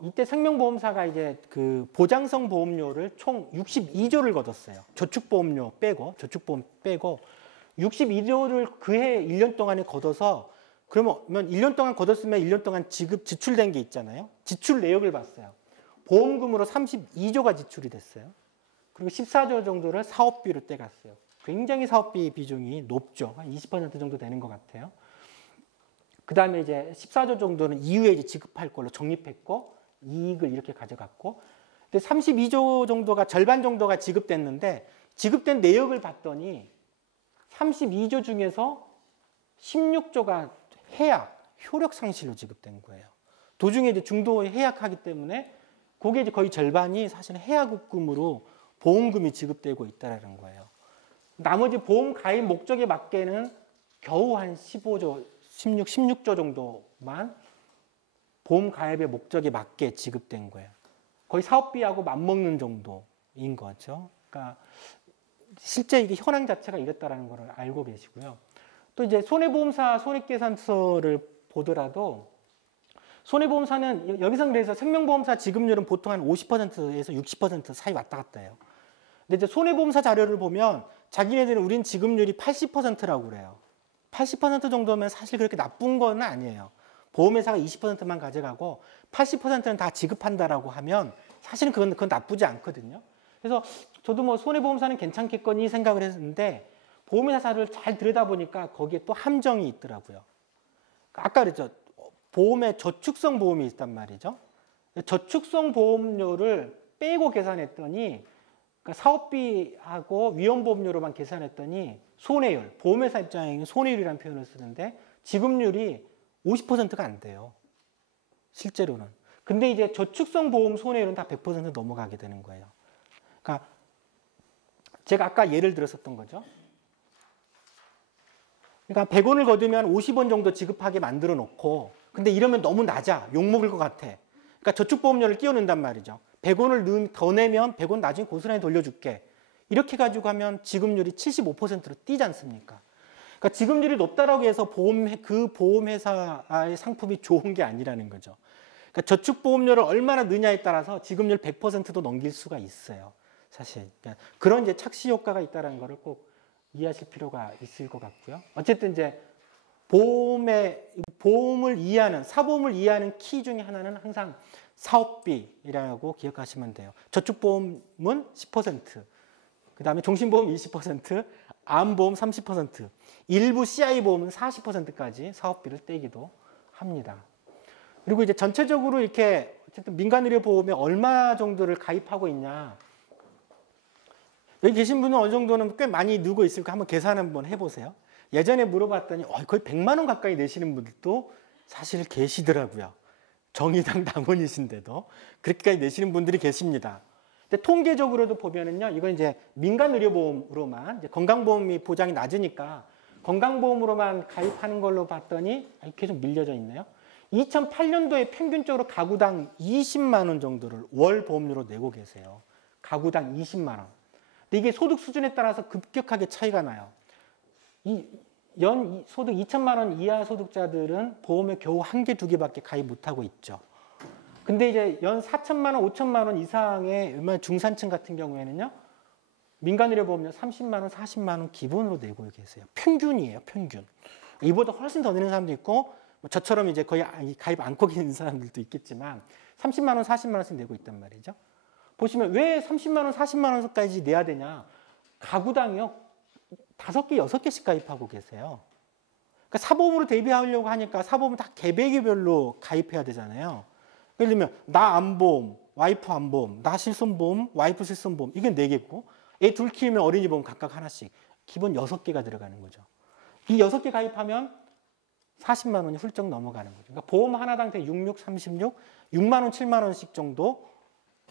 이때 생명보험사가 이제 그 보장성 보험료를 총 62조를 걷었어요. 저축보험료 빼고, 저축보험 빼고 62조를 그해 1년 동안에 걷어서, 그러면 1년 동안 걷었으면 1년 동안 지출된 게 있잖아요. 지출 내역을 봤어요. 보험금으로 32조가 지출이 됐어요. 그리고 14조 정도를 사업비로 떼갔어요. 굉장히 사업비 비중이 높죠. 한 20% 정도 되는 것 같아요. 그 다음에 이제 14조 정도는 이후에 이제 지급할 걸로 적립했고, 이익을 이렇게 가져갔고, 근데 32조 정도가, 절반 정도가 지급됐는데, 지급된 내역을 봤더니 32조 중에서 16조가 해약, 효력 상실로 지급된 거예요. 도중에 이제 중도 해약하기 때문에 그게 이제 거의 절반이 사실은 해약금으로 보험금이 지급되고 있다는 거예요. 나머지 보험 가입 목적에 맞게는 겨우 한 16조 정도만 보험 가입의 목적에 맞게 지급된 거예요. 거의 사업비하고 맞먹는 정도인 거죠. 그러니까 실제 이게 현황 자체가 이랬다라는 걸 알고 계시고요. 또 이제 손해보험사 손익계산서를 보더라도, 손해보험사는 여기서 그래서 생명보험사 지급률은 보통 한 50%에서 60% 사이 왔다 갔다 해요. 근데 이제 손해보험사 자료를 보면 자기네들은 우린 지급률이 80%라고 그래요. 80% 정도면 사실 그렇게 나쁜 건 아니에요. 보험회사가 20%만 가져가고 80%는 다 지급한다라고 하면 사실은 그건 나쁘지 않거든요. 그래서 저도 뭐 손해보험사는 괜찮겠거니 생각을 했는데, 보험회사를 잘 들여다보니까 거기에 또 함정이 있더라고요. 아까 그랬죠. 보험에 저축성 보험이 있단 말이죠. 저축성 보험료를 빼고 계산했더니, 그러니까 사업비하고 위험보험료로만 계산했더니 손해율, 보험회사 입장에는 손해율이라는 표현을 쓰는데 지급률이 50%가 안 돼요. 실제로는. 근데 이제 저축성 보험 손해율은 다 100% 넘어가게 되는 거예요. 그러니까 제가 아까 예를 들었었던 거죠. 그러니까 100원을 거두면 50원 정도 지급하게 만들어 놓고, 근데 이러면 너무 낮아. 욕먹을 것 같아. 그러니까 저축보험료를 끼워넣는단 말이죠. 100원을 더 내면 100원 나중에 고스란히 돌려줄게. 이렇게 가지고 하면 지급률이 75%로 뛰지 않습니까? 그러니까 지급률이 높다라고 해서 그 보험회사의 상품이 좋은 게 아니라는 거죠. 그러니까 저축보험료를 얼마나 넣냐에 따라서 지급률 100%도 넘길 수가 있어요. 사실. 그러니까 그런 이제 착시 효과가 있다는 것을 꼭 이해하실 필요가 있을 것 같고요. 어쨌든 이제 보험을 이해하는, 사보험을 이해하는 키 중에 하나는 항상 사업비라고 기억하시면 돼요. 저축보험은 10%, 그 다음에 종신보험 20%, 암보험 30%, 일부 CI보험은 40%까지 사업비를 떼기도 합니다. 그리고 이제 전체적으로 이렇게 어쨌든 민간의료보험에 얼마 정도를 가입하고 있냐. 여기 계신 분은 어느 정도는 꽤 많이 누고 있을까 한번 계산 한번 해보세요. 예전에 물어봤더니 거의 100만 원 가까이 내시는 분들도 사실 계시더라고요. 정의당 당원이신데도 그렇게까지 내시는 분들이 계십니다. 근데 통계적으로도 보면은요, 이건 이제 민간 의료보험으로만, 이제 건강보험이 보장이 낮으니까 건강보험으로만 가입하는 걸로 봤더니 계속 밀려져 있네요. 2008년도에 평균적으로 가구당 20만 원 정도를 월 보험료로 내고 계세요. 가구당 20만 원. 근데 이게 소득 수준에 따라서 급격하게 차이가 나요. 연 소득 2천만 원 이하 소득자들은 보험에 겨우 한 개, 두 개밖에 가입 못하고 있죠. 근데 이제 연 4천만 원, 5천만 원 이상의 웬만한 중산층 같은 경우에는요, 민간의료보험료 30만 원, 40만 원 기본으로 내고 계세요. 평균이에요, 평균. 이보다 훨씬 더 내는 사람도 있고, 저처럼 이제 거의 가입 않고 계신 사람들도 있겠지만 30만 원, 40만 원씩 내고 있단 말이죠. 보시면 왜 30만 원, 40만 원까지 내야 되냐? 가구당이요, 5개, 6개씩 가입하고 계세요. 그러니까 사보험으로 대비하려고 하니까 사보험은 다 개별로 가입해야 되잖아요. 예를 들면 나 안보험, 와이프 안보험, 나 실손보험, 와이프 실손보험, 이게 4개고, 애 둘 키우면 어린이보험 각각 하나씩, 기본 6개가 들어가는 거죠. 이 6개 가입하면 40만 원이 훌쩍 넘어가는 거죠. 그러니까 보험 하나당 66, 36, 6만 원, 7만 원씩 정도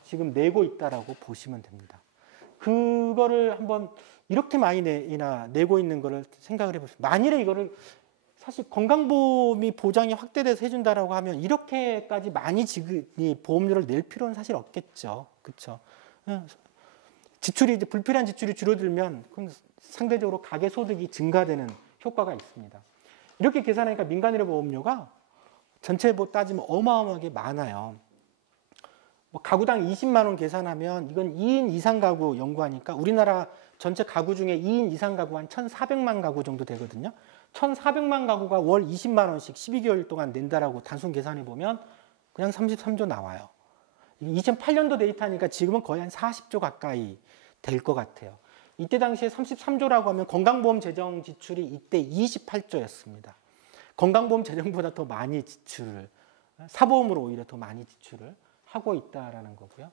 지금 내고 있다라고 보시면 됩니다. 그거를 한번 이렇게 많이 내고 있는 거를 생각을 해보세요. 만일에 이거를 사실 건강보험이 보장이 확대돼서 해준다라고 하면 이렇게까지 많이 보험료를 낼 필요는 사실 없겠죠. 그렇죠? 지출이 이제 불필요한 지출이 줄어들면 그건 상대적으로 가계 소득이 증가되는 효과가 있습니다. 이렇게 계산하니까 민간의료보험료가 전체 따지면 어마어마하게 많아요. 가구당 20만 원 계산하면 이건 2인 이상 가구 연구하니까 우리나라 전체 가구 중에 2인 이상 가구 한 1,400만 가구 정도 되거든요. 1,400만 가구가 월 20만 원씩 12개월 동안 낸다라고 단순 계산해 보면 그냥 33조 나와요. 2008년도 데이터니까 지금은 거의 한 40조 가까이 될 것 같아요. 이때 당시에 33조라고 하면 건강보험 재정 지출이 이때 28조였습니다. 건강보험 재정보다 더 많이 사보험으로 오히려 더 많이 지출을 하고 있다라는 거고요.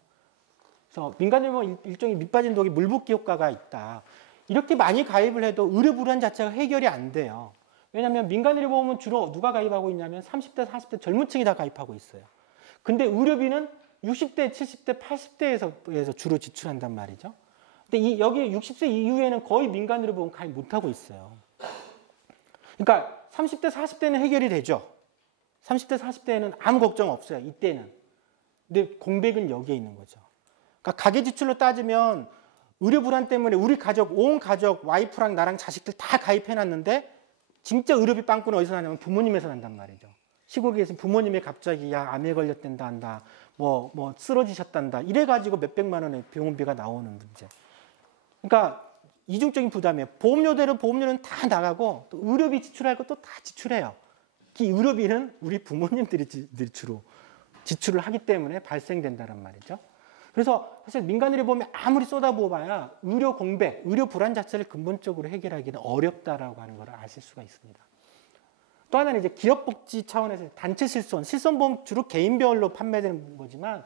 그래서 민간의료보험 일종의 밑빠진 독이 물붓기 효과가 있다. 이렇게 많이 가입을 해도 의료 불안 자체가 해결이 안 돼요. 왜냐하면 민간의료보험은 주로 누가 가입하고 있냐면 30대, 40대 젊은 층이 다 가입하고 있어요. 근데 의료비는 60대, 70대, 80대에서 주로 지출한단 말이죠. 근데 여기 60세 이후에는 거의 민간의료보험 가입 못하고 있어요. 그러니까 30대, 40대는 해결이 되죠. 30대, 40대에는 아무 걱정 없어요. 이때는. 근데 공백은 여기에 있는 거죠. 그러니까 가계 지출로 따지면 의료 불안 때문에 우리 가족, 온 가족, 와이프랑 나랑 자식들 다 가입해놨는데 진짜 의료비 빵꾸는 어디서 나냐면 부모님에서 난단 말이죠. 시골에 계신 부모님이 갑자기 야 암에 걸렸댄다 한다, 뭐 쓰러지셨단다 이래가지고 몇백만 원의 병원비가 나오는 문제. 그러니까 이중적인 부담이에요. 보험료대로 보험료는 다 나가고 또 의료비 지출할 것도 다 지출해요. 이 의료비는 우리 부모님들이 주로 지출을 하기 때문에 발생된다는 말이죠. 그래서 사실 민간의료보험에 아무리 쏟아부어봐야 의료 공백, 의료 불안 자체를 근본적으로 해결하기는 어렵다라고 하는 걸 아실 수가 있습니다. 또 하나는 이제 기업복지 차원에서 단체 실손보험 주로 개인별로 판매되는 거지만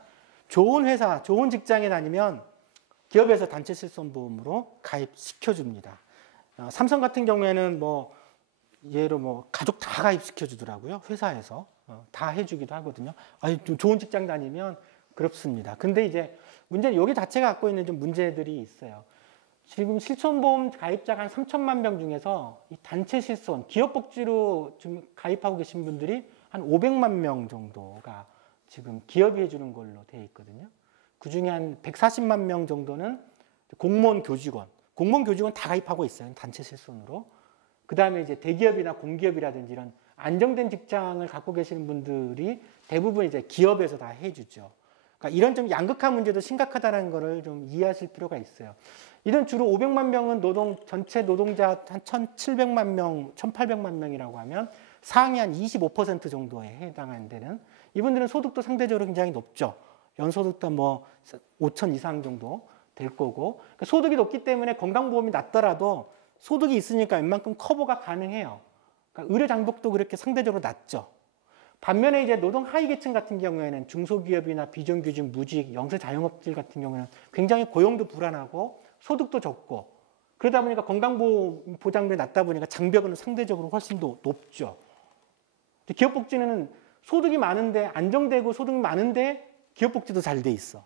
좋은 회사, 좋은 직장에 다니면 기업에서 단체 실손보험으로 가입시켜줍니다. 삼성 같은 경우에는 예로 가족 다 가입시켜주더라고요. 회사에서 다 해주기도 하거든요. 아니, 좀 좋은 직장 다니면 그렇습니다. 근데 이제 문제는 여기 자체가 갖고 있는 좀 문제들이 있어요. 지금 실손보험 가입자가 한 3천만 명 중에서 이 단체 실손, 기업복지로 좀 가입하고 계신 분들이 한 500만 명 정도가 지금 기업이 해주는 걸로 되어 있거든요. 그 중에 한 140만 명 정도는 공무원, 교직원 다 가입하고 있어요. 단체 실손으로. 그 다음에 이제 대기업이나 공기업이라든지 이런 안정된 직장을 갖고 계시는 분들이 대부분 이제 기업에서 다 해주죠. 그러니까 이런 좀 양극화 문제도 심각하다는 것을 좀 이해하실 필요가 있어요. 이런 주로 500만 명은 전체 노동자 한 1,700만 명, 1,800만 명이라고 하면 상위 한 25% 정도에 해당되는 이분들은 소득도 상대적으로 굉장히 높죠. 연소득도 5천 이상 정도 될 거고 그러니까 소득이 높기 때문에 건강보험이 낮더라도 소득이 있으니까 웬만큼 커버가 가능해요. 그러니까 의료 장벽도 그렇게 상대적으로 낮죠. 반면에 이제 노동 하위 계층 같은 경우에는 중소기업이나 비정규직, 무직, 영세 자영업질 같은 경우는 굉장히 고용도 불안하고 소득도 적고 그러다 보니까 건강보험 보장률이 낮다 보니까 장벽은 상대적으로 훨씬 더 높죠. 기업복지는 소득이 많은데 안정되고 소득이 많은데 기업복지도 잘 돼 있어.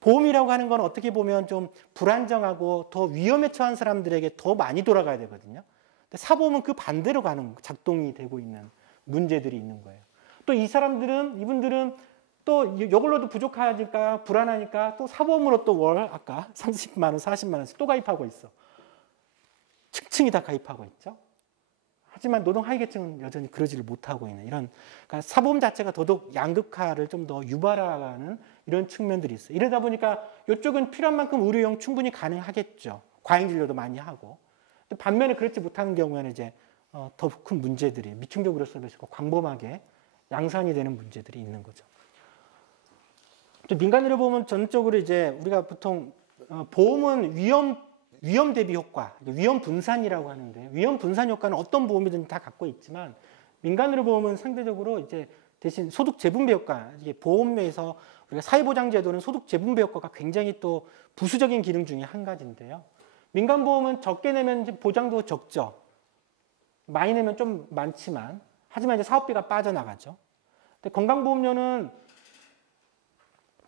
보험이라고 하는 건 어떻게 보면 좀 불안정하고 더 위험에 처한 사람들에게 더 많이 돌아가야 되거든요. 근데 사보험은 그 반대로 가는, 작동이 되고 있는 문제들이 있는 거예요. 또 이 사람들은, 이분들은 또 이걸로도 부족하니까, 불안하니까 또 사보험으로 또 월 아까 30만 원, 40만 원씩 또 가입하고 있어. 층층이 다 가입하고 있죠. 하지만 노동하위계층은 여전히 그러지를 못하고 있는 이런, 그러니까 사보험 자체가 더더욱 양극화를 좀 더 유발하는 이런 측면들이 있어요. 이러다 보니까 이쪽은 필요한 만큼 의료용 충분히 가능하겠죠. 과잉진료도 많이 하고. 반면에 그렇지 못하는 경우에는 이제 더 큰 문제들이 미충족으로 서비스고 광범하게 양산이 되는 문제들이 있는 거죠. 또 민간의료보험은 전적으로 이제 우리가 보통 보험은 위험 대비 효과, 위험 분산이라고 하는데, 위험 분산 효과는 어떤 보험이든 다 갖고 있지만 민간의료보험은 상대적으로 이제 대신 소득 재분배 효과, 이게 보험에서 우리가 사회보장제도는 소득 재분배 효과가 굉장히 또 부수적인 기능 중에 한 가지인데요. 민간보험은 적게 내면 이제 보장도 적죠. 많이 내면 좀 많지만, 하지만 이제 사업비가 빠져나가죠. 근데 건강보험료는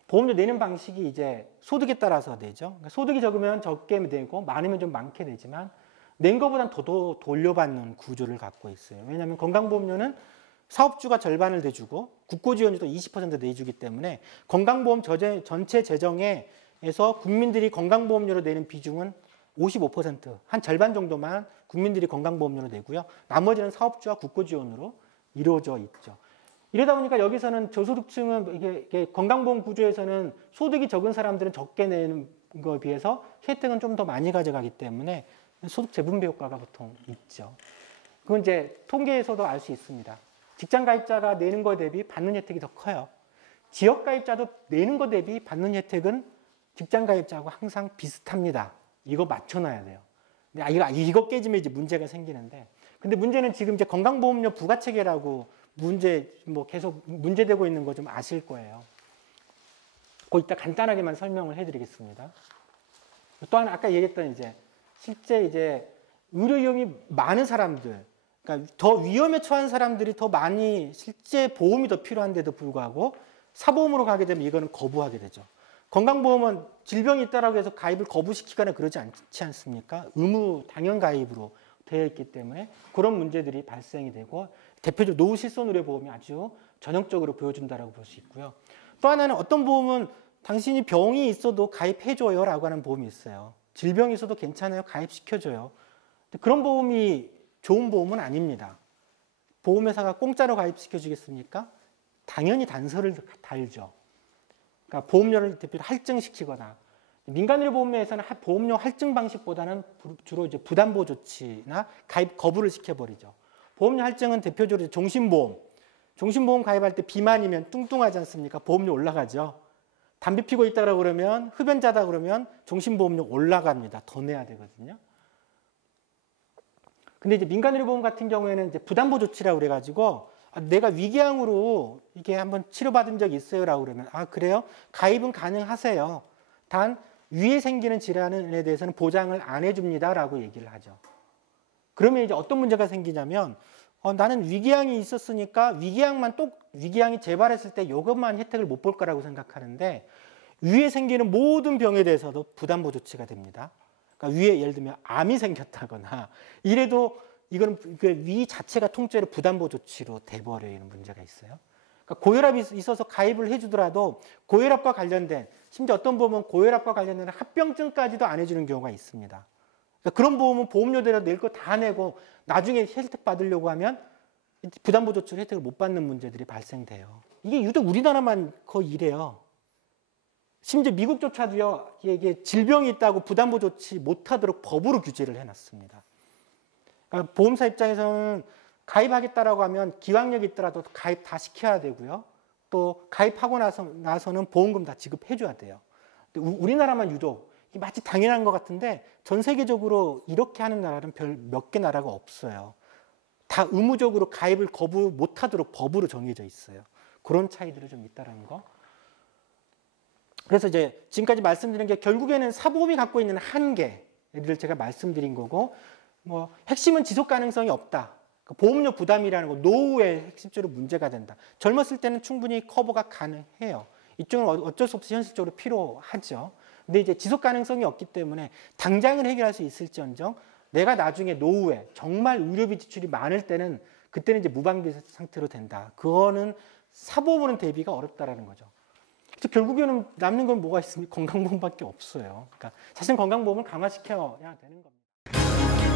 보험료 내는 방식이 이제 소득에 따라서 내죠. 그러니까 소득이 적으면 적게 내고 많으면 좀 많게 내지만 낸 것보단 더 돌려받는 구조를 갖고 있어요. 왜냐하면 건강보험료는 사업주가 절반을 내주고 국고지원료도 20% 내주기 때문에 건강보험 전체 재정에서 국민들이 건강보험료로 내는 비중은 55%, 한 절반 정도만 국민들이 건강보험료로 내고요. 나머지는 사업주와 국고지원으로 이루어져 있죠. 이러다 보니까 여기서는 저소득층은 이게 건강보험 구조에서는 소득이 적은 사람들은 적게 내는 것에 비해서 혜택은 좀 더 많이 가져가기 때문에 소득 재분배 효과가 보통 있죠. 그건 이제 통계에서도 알 수 있습니다. 직장 가입자가 내는 것 대비 받는 혜택이 더 커요. 지역 가입자도 내는 것 대비 받는 혜택은 직장 가입자하고 항상 비슷합니다. 이거 맞춰놔야 돼요. 이거 깨지면 이제 문제가 생기는데, 근데 문제는 지금 이제 건강보험료 부가체계라고 계속 문제되고 있는 거 좀 아실 거예요. 그거 이따 간단하게만 설명을 해드리겠습니다. 또 하나 아까 얘기했던 실제 의료비용이 많은 사람들, 그러니까 더 위험에 처한 사람들이 더 많이 실제 보험이 더 필요한데도 불구하고 사보험으로 가게 되면 이거는 거부하게 되죠. 건강보험은 질병이 있다라고 해서 가입을 거부시키거나 그러지 않지 않습니까? 의무 당연 가입으로 되어 있기 때문에 그런 문제들이 발생이 되고, 대표적으로 노후실손의료보험이 아주 전형적으로 보여준다라고 볼 수 있고요. 또 하나는 어떤 보험은 당신이 병이 있어도 가입해줘요 라고 하는 보험이 있어요. 질병이 있어도 괜찮아요, 가입시켜줘요. 그런 보험이 좋은 보험은 아닙니다. 보험회사가 공짜로 가입시켜주겠습니까? 당연히 단서를 달죠. 그러니까 보험료를 대표로 할증시키거나, 민간의료보험에서는 보험료 할증 방식보다는 주로 이제 부담보 조치나 가입 거부를 시켜버리죠. 보험료 할증은 대표적으로 종신보험 가입할 때 비만이면 뚱뚱하지 않습니까? 보험료 올라가죠. 담배 피고 있다고 그러면, 흡연자다 그러면 종신보험료 올라갑니다. 더 내야 되거든요. 근데 이제 민간의료보험 같은 경우에는 이제 부담보 조치라고 그래가지고, 내가 위궤양으로 이게 한번 치료받은 적이 있어요라고 그러면, 그래요? 가입은 가능하세요. 단 위에 생기는 질환에 대해서는 보장을 안 해줍니다라고 얘기를 하죠. 그러면 이제 어떤 문제가 생기냐면, 나는 위궤양이 있었으니까 위궤양이 재발했을 때 이것만 혜택을 못 볼 거라고 생각하는데, 위에 생기는 모든 병에 대해서도 부담보 조치가 됩니다. 그러니까 위에 예를 들면 암이 생겼다거나 이래도 이거는 위 자체가 통째로 부담보 조치로 돼버리는 문제가 있어요. 그러니까 고혈압이 있어서 가입을 해주더라도 고혈압과 관련된, 심지어 어떤 보험은 고혈압과 관련된 합병증까지도 안 해주는 경우가 있습니다. 그러니까 그런 보험은 보험료대로 낼 거 다 내고 나중에 혜택 받으려고 하면 부담보 조치 혜택을 못 받는 문제들이 발생돼요. 이게 유독 우리나라만 거의 이래요. 심지어 미국조차도요, 이게 질병이 있다고 부담보 조치 못하도록 법으로 규제를 해놨습니다. 그러니까 보험사 입장에서는 가입하겠다라고 하면 기왕력이 있더라도 가입 다 시켜야 되고요. 또 가입하고 나서는 보험금 다 지급해줘야 돼요. 근데 우리나라만 유독 마치 당연한 것 같은데 전 세계적으로 이렇게 하는 나라는 별 몇 개 나라가 없어요. 다 의무적으로 가입을 거부 못하도록 법으로 정해져 있어요. 그런 차이들이 좀 있다는 거. 그래서 이제 지금까지 말씀드린 게 결국에는 사보험이 갖고 있는 한계를 제가 말씀드린 거고, 핵심은 지속 가능성이 없다. 보험료 부담이라는 거, 노후에 핵심적으로 문제가 된다. 젊었을 때는 충분히 커버가 가능해요. 이쪽은 어쩔 수 없이 현실적으로 필요하죠. 근데 이제 지속 가능성이 없기 때문에 당장은 해결할 수 있을지언정 내가 나중에 노후에 정말 의료비 지출이 많을 때는 그때는 이제 무방비 상태로 된다. 그거는 사보험으로는 대비가 어렵다라는 거죠. 그래서 결국에는 남는 건 뭐가 있습니까? 건강보험밖에 없어요. 그러니까 사실 건강보험을 강화시켜야 되는 겁니다.